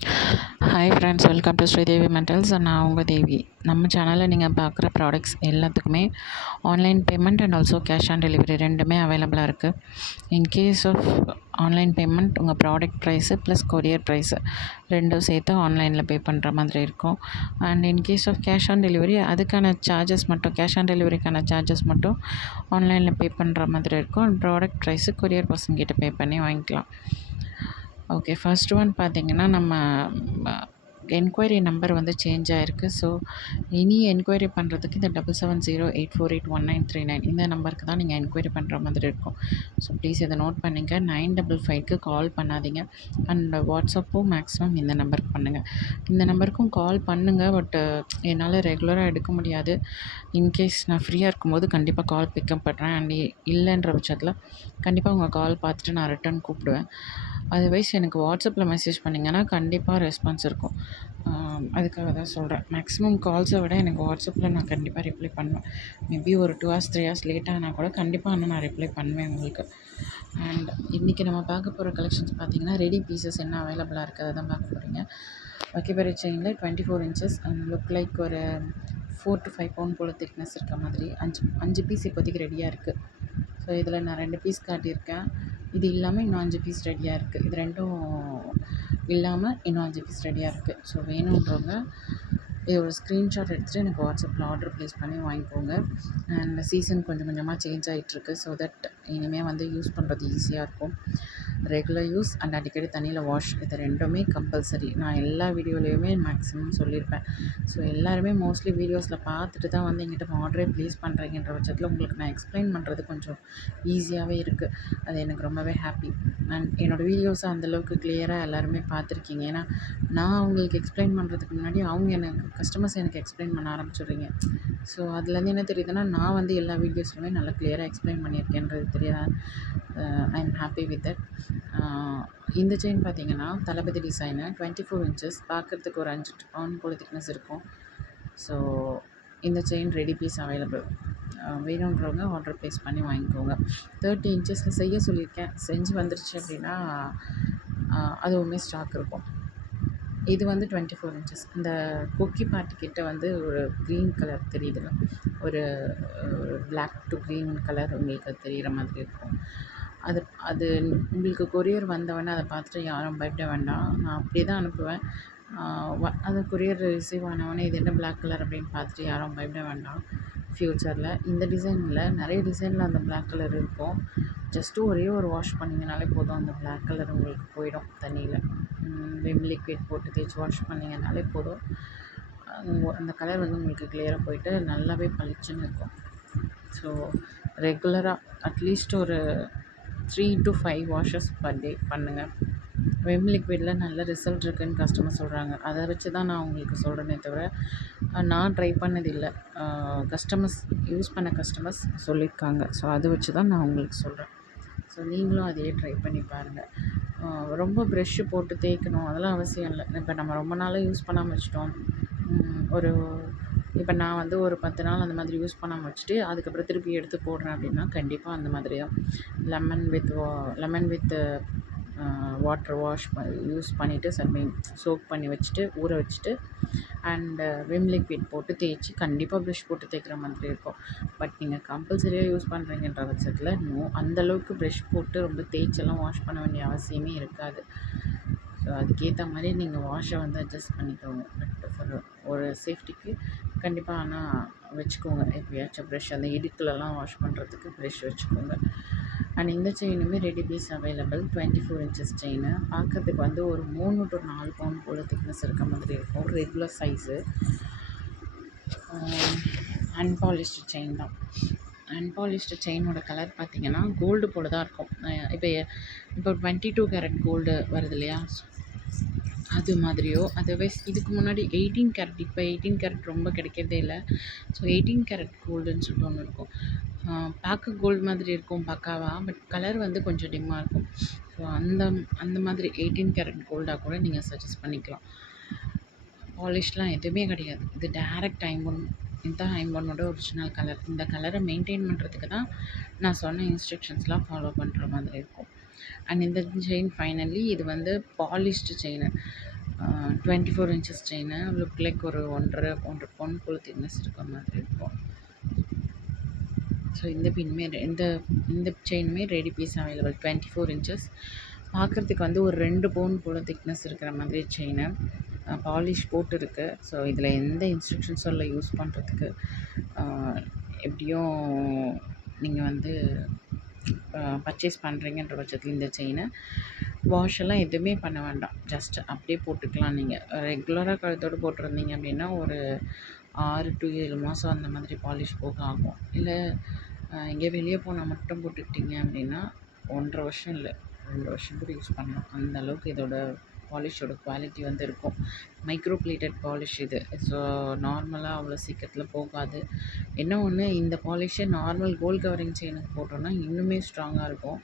Hi friends, welcome to Sridevi metals. நான் உங்கள் தேவி. நம்ம சேனலில் நீங்கள் பார்க்குற ப்ராடக்ட்ஸ் எல்லாத்துக்குமே online payment and also cash on delivery ரெண்டுமே அவைலபிளாக இருக்குது. இன்கேஸ் ஆஃப் ஆன்லைன் பேமெண்ட் உங்கள் product price plus courier price ரெண்டும் சேர்த்து ஆன்லைனில் பே பண்ணுற மாதிரி இருக்கும். And in case of cash on delivery அதுக்கான சார்ஜஸ் மட்டும் கேஷ் ஆன் டெலிவரிக்கான சார்ஜஸ் மட்டும் ஆன்லைனில் பே பண்ணுற மாதிரி இருக்கும். அண்ட் ப்ராடக்ட் ப்ரைஸு கொரியர் பர்சன்கிட்ட பே பண்ணி வாங்கிக்கலாம். ஓகே, ஃபர்ஸ்ட் ஒன் பார்த்தீங்கன்னா, நம்ம என்கொயரி நம்பர் வந்து சேஞ்ச் ஆகிருக்கு. ஸோ இனி என்கொயரி பண்ணுறதுக்கு இந்த 7708481939 இந்த நம்பருக்கு தான் நீங்கள் என்கொயரி பண்ணுற மாதிரி இருக்கும். ஸோ ப்ளீஸ் இதை நோட் பண்ணிங்க. 955க்கு கால் பண்ணாதீங்க. அண்ட் வாட்ஸ்அப்பும் மேக்ஸிமம் இந்த நம்பருக்கு பண்ணுங்கள். இந்த நம்பருக்கும் கால் பண்ணுங்கள். பட் என்னால் ரெகுலராக எடுக்க முடியாது. இன்கேஸ் நான் ஃப்ரீயாக இருக்கும்போது கண்டிப்பாக கால் பிக்கப் பண்ணுறேன். அண்ட் இல்லைன்ற பட்சத்தில் கண்டிப்பாக உங்கள் கால் பார்த்துட்டு நான் ரிட்டர்ன் கூப்பிடுவேன். அதர்வைஸ் எனக்கு வாட்ஸ்அப்பில் மெசேஜ் பண்ணிங்கன்னா கண்டிப்பாக ரெஸ்பான்ஸ் இருக்கும். அதுக்காக தான் சொல்கிறேன். மேக்ஸிமம் கால்ஸை விட எனக்கு வாட்ஸ்அப்பில் நான் கண்டிப்பாக ரிப்ளை பண்ணுவேன். மேபி ஒரு 2 hours 3 hours லேட் ஆனால் கூட கண்டிப்பாக ஆனால் நான் ரிப்ளை பண்ணுவேன் உங்களுக்கு. அண்ட் இன்றைக்கி நம்ம பார்க்க போகிற கலெக்ஷன்ஸ் பார்த்திங்கன்னா, ரெடி பீசஸ் என்ன அவைலபிளாக இருக்குது அதை தான் பார்க்க போகிறீங்க. வக்கிபரி செயினில் 24 inches அண்ட் லுக் லைக் ஒரு 4 to 5 pound போல் திக்னஸ் இருக்க மாதிரி 5 பீஸ் இப்போதைக்கு ரெடியாக இருக்குது. ஸோ இதில் நான் 2 பீஸ் காட்டியிருக்கேன். இது இல்லாமல் இன்னும் 5 பீஸ் ரெடியாக இருக்குது. இது ரெண்டும் இல்லாமல் இன்னும் 5 பீஸ் ரெடியாக இருக்குது. ஸோ வேணுன்றவங்க இது ஒரு ஸ்க்ரீன்ஷாட் எடுத்துகிட்டு எனக்கு வாட்ஸ்அப்பில் ஆர்டர் ப்ளேஸ் பண்ணி வாங்கிக்கோங்க. அண்ட் சீசன் கொஞ்சம் கொஞ்சமாக சேஞ்ச் ஆகிட்டுருக்கு. ஸோ தட் இனிமேல் வந்து யூஸ் பண்ணுறது ஈஸியாக இருக்கும். ரெகுலர் யூஸ் அண்ட் அடிக்கடி தண்ணியில் வாஷ் இது ரெண்டுமே கம்பல்சரி. நான் எல்லா வீடியோலையுமே மேக்ஸிமம் சொல்லியிருப்பேன். ஸோ எல்லாருமே மோஸ்ட்லி வீடியோஸில் பார்த்துட்டு தான் வந்து எங்கிட்ட ஆர்டரே ப்ளேஸ் பண்ணுறீங்கன்ற பட்சத்தில் உங்களுக்கு நான் எக்ஸ்பிளைன் பண்ணுறது கொஞ்சம் ஈஸியாகவே இருக்குது. அது எனக்கு ரொம்பவே ஹாப்பி. அண்ட் என்னோடய வீடியோஸை அந்தளவுக்கு கிளியராக எல்லாருமே பார்த்துருக்கீங்க. ஏன்னா நான் அவங்களுக்கு எக்ஸ்பிளைன் பண்ணுறதுக்கு முன்னாடி அவங்க எனக்கு கஸ்டமர்ஸ் எனக்கு எக்ஸ்பிளைன் பண்ண ஆரம்பிச்சிடுறீங்க. ஸோ அதுலேருந்து என்ன தெரியுதுன்னா, நான் வந்து எல்லா வீடியோஸ்லையுமே நல்லா கிளியராக எக்ஸ்பிளைன் பண்ணியிருக்கேன்றது தெரியுதா. I am happy with that. இந்த செயின் பார்த்திங்கன்னா, தளபதி டிசைனு 24 inches பார்க்குறதுக்கு ஒரு 5 pound போல திக்னஸ் இருக்கும். ஸோ இந்த செயின் ரெடி பீஸ் அவைலபிள். வேணுன்றவங்க ஆர்டர் ப்ளேஸ் பண்ணி வாங்கிக்கோங்க. 30 inches செய்ய சொல்லியிருக்கேன். செஞ்சு வந்துருச்சு அப்படின்னா அதுவுமே ஸ்டாக் இருக்கும். இது வந்து 24 inches. இந்த கொக்கி பார்ட்டிக்கிட்ட வந்து ஒரு க்ரீன் கலர் தெரியுதுல்ல, ஒரு பிளாக் டு க்ரீன் கலர் உங்களுக்கு தெரிகிற மாதிரி இருக்கும். அது அது உங்களுக்கு கொரியர் வந்தவொடனே அதை பார்த்துட்டு யாரும் பயப்பட வேண்டாம். நான் அப்படியே தான் அனுப்புவேன். அந்த கொரியர் ரிசீவ் ஆனவொடனே இது என்ன பிளாக் கலர் அப்படின்னு பார்த்துட்டு யாரும் பயப்பட வேண்டாம். ஃப்யூச்சரில் இந்த டிசைனில் நிறைய டிசைனில் அந்த பிளாக் கலர் இருக்கும். ஜஸ்ட்டு ஒரே ஒரு வாஷ் பண்ணிங்கனாலே போதும், அந்த பிளாக் கலர் உங்களுக்கு போயிடும். தண்ணியில் விம் லிக்விட் போட்டு தேய்ச்சி வாஷ் பண்ணிங்கனாலே போதும். அந்த கலர் வந்து உங்களுக்கு கிளியராக போயிட்டு நல்லாவே பளிச்சுன்னு இருக்கும். ஸோ ரெகுலராக அட்லீஸ்ட் ஒரு 3 to 5 வாஷஸ் பர் டே பண்ணுங்கள். விம் லிக்விடில் நல்ல ரிசல்ட் இருக்குதுன்னு கஸ்டமர் சொல்கிறாங்க. அதை வச்சு தான் நான் உங்களுக்கு சொல்கிறேனே தவிர நான் ட்ரை பண்ணதில்லை. கஸ்டமர்ஸ் யூஸ் பண்ண கஸ்டமர்ஸ் சொல்லியிருக்காங்க. ஸோ அதை வச்சு தான் நான் உங்களுக்கு சொல்கிறேன். ஸோ நீங்களும் அதையே ட்ரை பண்ணி பாருங்கள். ரொம்ப ப்ரெஷ்ஷு போட்டு தேய்க்கணும் அதெல்லாம் அவசியம் இல்லை. இப்போ நம்ம ரொம்ப நாளாக யூஸ் பண்ணாமல் வச்சுட்டோம். இப்போ நான் வந்து ஒரு 10 நாள் அந்த மாதிரி யூஸ் பண்ணாமல் வச்சுட்டு அதுக்கப்புறம் திருப்பி எடுத்து போடுறேன் அப்படின்னா கண்டிப்பாக அந்த மாதிரி தான். Lemon with water wash use பண்ணிவிட்டு சோக் பண்ணி வச்சுட்டு ஊற வச்சுட்டு அண்டு விம் லிக்விட் போட்டு தேய்ச்சி கண்டிப்பாக ப்ரஷ் போட்டு தேய்க்கிற மாதிரி இருக்கும். பட் நீங்கள் கம்பல்சரியாக யூஸ் பண்ணுறீங்கன்ற பட்சத்தில் அந்தளவுக்கு ப்ரஷ் போட்டு ரொம்ப தேய்ச்செல்லாம் வாஷ் பண்ண வேண்டிய அவசியமே இருக்காது. ஸோ அதுக்கேற்ற மாதிரி நீங்கள் வாஷை வந்து அட்ஜஸ்ட் பண்ணிக்கோங்க. பட் ஃபார் ஒரு சேஃப்டிக்கு கண்டிப்பாக ஆனால் வச்சுக்கோங்க. எப்பயாச்சும் ப்ரெஷ் அந்த இடுக்குலலாம் வாஷ் பண்ணுறதுக்கு ப்ரெஷ் வச்சுக்கோங்க. அண்ட் இந்த செயினுமே ready piece available. 24 inches chain பார்க்குறதுக்கு வந்து ஒரு 3 to 4 pound போல் திக்னஸ் இருக்க மாதிரி இருக்கும். Regular size. அன்பாலிஷ்டு செயின் தான். அன்பாலிஷ்டு செயினோட கலர் பார்த்திங்கன்னா கோல்டு போல் தான் இருக்கும். இப்போ 22 carat கோல்டு வருது இல்லையா, அது மாதிரியோ அதர்வைஸ் இதுக்கு முன்னாடி 18 carat, இப்போ 18 carat ரொம்ப கிடைக்கிறதே இல்லை. ஸோ 18 carat கோல்டுன்னு சொல்லிட்டு ஒன்று இருக்கும். பார்க்க கோல்டு மாதிரி இருக்கும் பக்காவாக, பட் கலர் வந்து கொஞ்சம் டிம்மாக இருக்கும். ஸோ அந்த மாதிரி 18 carat கோல்டாக கூட நீங்கள் சஜஸ்ட் பண்ணிக்கலாம். பாலிஷ்லாம் எதுவுமே கிடையாது. இது டைரக்ட் ஐம்பொன். இதுதான் ஐம்பொன்னோட ஒரிஜினல் கலர். இந்த கலரை மெயின்டைன் பண்ணுறதுக்கு தான் நான் சொன்ன இன்ஸ்ட்ரக்ஷன்ஸ்லாம் ஃபாலோ பண்ணுற மாதிரி இருக்கும். அண்ட் இந்த செயின் ஃபைனலி இது வந்து polished chain. 24 inches chain. Look like ஒரு 1.5 பவுன் போல திக்னஸ் இருக்க மாதிரி இருக்கும். ஸோ இந்த செயினுமே ரெடி பீஸ் அவைலபிள். 24 இன்ச்சஸ். பார்க்குறதுக்கு வந்து ஒரு 2 பவுன் போல் திக்னஸ் இருக்கிற மாதிரி செயினு. பாலிஷ் போட்டுருக்கு. ஸோ இதில் எந்த இன்ஸ்ட்ரக்ஷன்ஸும் இல்லை யூஸ் பண்ணுறதுக்கு. எப்படியும் நீங்கள் வந்து பர்ச்சேஸ் பண்ணுறீங்கன்ற பட்சத்தில் இந்த செயினை வாஷ் எல்லாம் எதுவுமே பண்ண வேண்டாம். ஜஸ்ட் அப்படியே போட்டுக்கலாம். நீங்கள் ரெகுலராக கழுத்தோடு போட்டிருந்தீங்க அப்படின்னா ஒரு 6 to 7 மாதம் அந்த மாதிரி பாலிஷ் போக ஆகும். இல்லை எங்கேயோ வெளியே போனால் மட்டும் போட்டுக்கிட்டிங்க அப்படின்னா 1.5 வருஷம் இல்லை 2 வருஷம் கூட யூஸ் பண்ணலாம். அந்த அளவுக்கு இதோட பாலிஷோட குவாலிட்டி வந்து இருக்கும். மைக்ரோ பிளேட்டட் பாலிஷ் இது. ஸோ நார்மலாக அவ்வளோ சீக்கிரத்தில் போகாது. என்ன ஒன்று, இந்த பாலிஷை நார்மல் கோல்ட் கவரிங் செயினுக்கு போட்டோன்னா இன்னுமே ஸ்ட்ராங்காக இருக்கும்.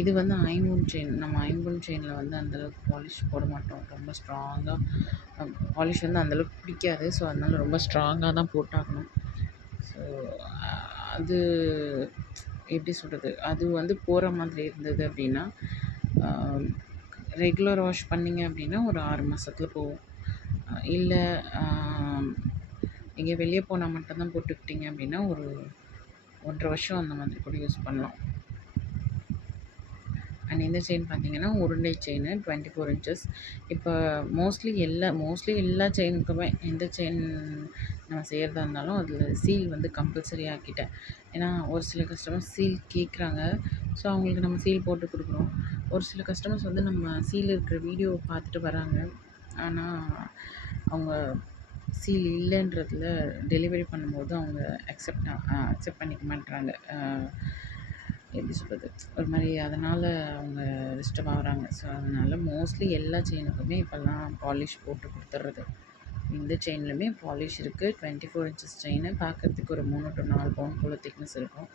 இது வந்து ஐம்பொன் செயின். நம்ம ஐம்பொன் செயினில் வந்து அந்தளவுக்கு பாலிஷ் போட மாட்டோம். ரொம்ப ஸ்ட்ராங்காக பாலிஷ் வந்து அந்தளவுக்கு பிடிக்காது. ஸோ அதனால் ரொம்ப ஸ்ட்ராங்காக தான் போட்டாகணும். ஸோ அது எப்படி சொல்கிறது, அது வந்து போகிற மாதிரி இருந்தது அப்படின்னா ரெகுலர் வாஷ் பண்ணிங்க அப்படின்னா ஒரு 6 மாதத்துல போகும். இல்லை எங்கேயோ வெளியே போனால் மட்டும்தான் போட்டுக்கிட்டிங்க அப்படின்னா ஒரு 1.5 வருஷம் அந்த மாதிரி கூட யூஸ் பண்ணலாம். அண்ட் இந்த செயின் பார்த்தீங்கன்னா உருண்டை செயின் 24 இன்ச்சஸ். இப்போ மோஸ்ட்லி எல்லா செயினுக்குமே எந்த செயின் நம்ம செய்கிறதா இருந்தாலும் அதில் சீல் வந்து கம்பல்சரி ஆக்கிட்டேன். ஏன்னா ஒரு சில கஸ்டமர்ஸ் சீல் கேட்குறாங்க. ஸோ அவங்களுக்கு நம்ம சீல் போட்டு கொடுக்குறோம். ஒரு சில கஸ்டமர்ஸ் வந்து நம்ம சீல் இருக்கிற வீடியோ பார்த்துட்டு வராங்க. ஆனால் அவங்க சீல் இல்லைன்றதுல டெலிவரி பண்ணும்போது அவங்க அக்செப்ட் பண்ணிக்க மாட்றாங்க. எப்படி சொல்கிறது, ஒரு மாதிரி அதனால் அவங்க டிஸ்டர்ப் ஆகுறாங்க. ஸோ அதனால் மோஸ்ட்லி எல்லா செயினுக்குமே இப்போல்லாம் பாலிஷ் போட்டு கொடுத்துட்றது. இந்த செயின்லையுமே பாலிஷ் இருக்குது. 24 இன்ச்சஸ் செயின். பார்க்குறதுக்கு ஒரு 3 to 4 பவுன் போல் திக்னஸ் இருக்கும்.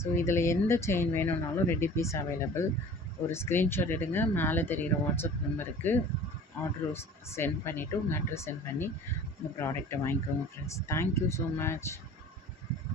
ஸோ இதில் எந்த செயின் வேணும்னாலும் ரெடி பீஸ் அவைலபிள். ஒரு ஸ்க்ரீன்ஷாட் எடுங்க. மேலே தெரிகிற வாட்ஸ்அப் நம்பருக்கு ஆர்டர் சென்ட் பண்ணிவிட்டு உங்கள் அட்ரஸ் சென்ட் பண்ணி உங்கள் ப்ராடக்ட்டை வாங்கிக்கோங்க ஃப்ரெண்ட்ஸ். Thank you so much.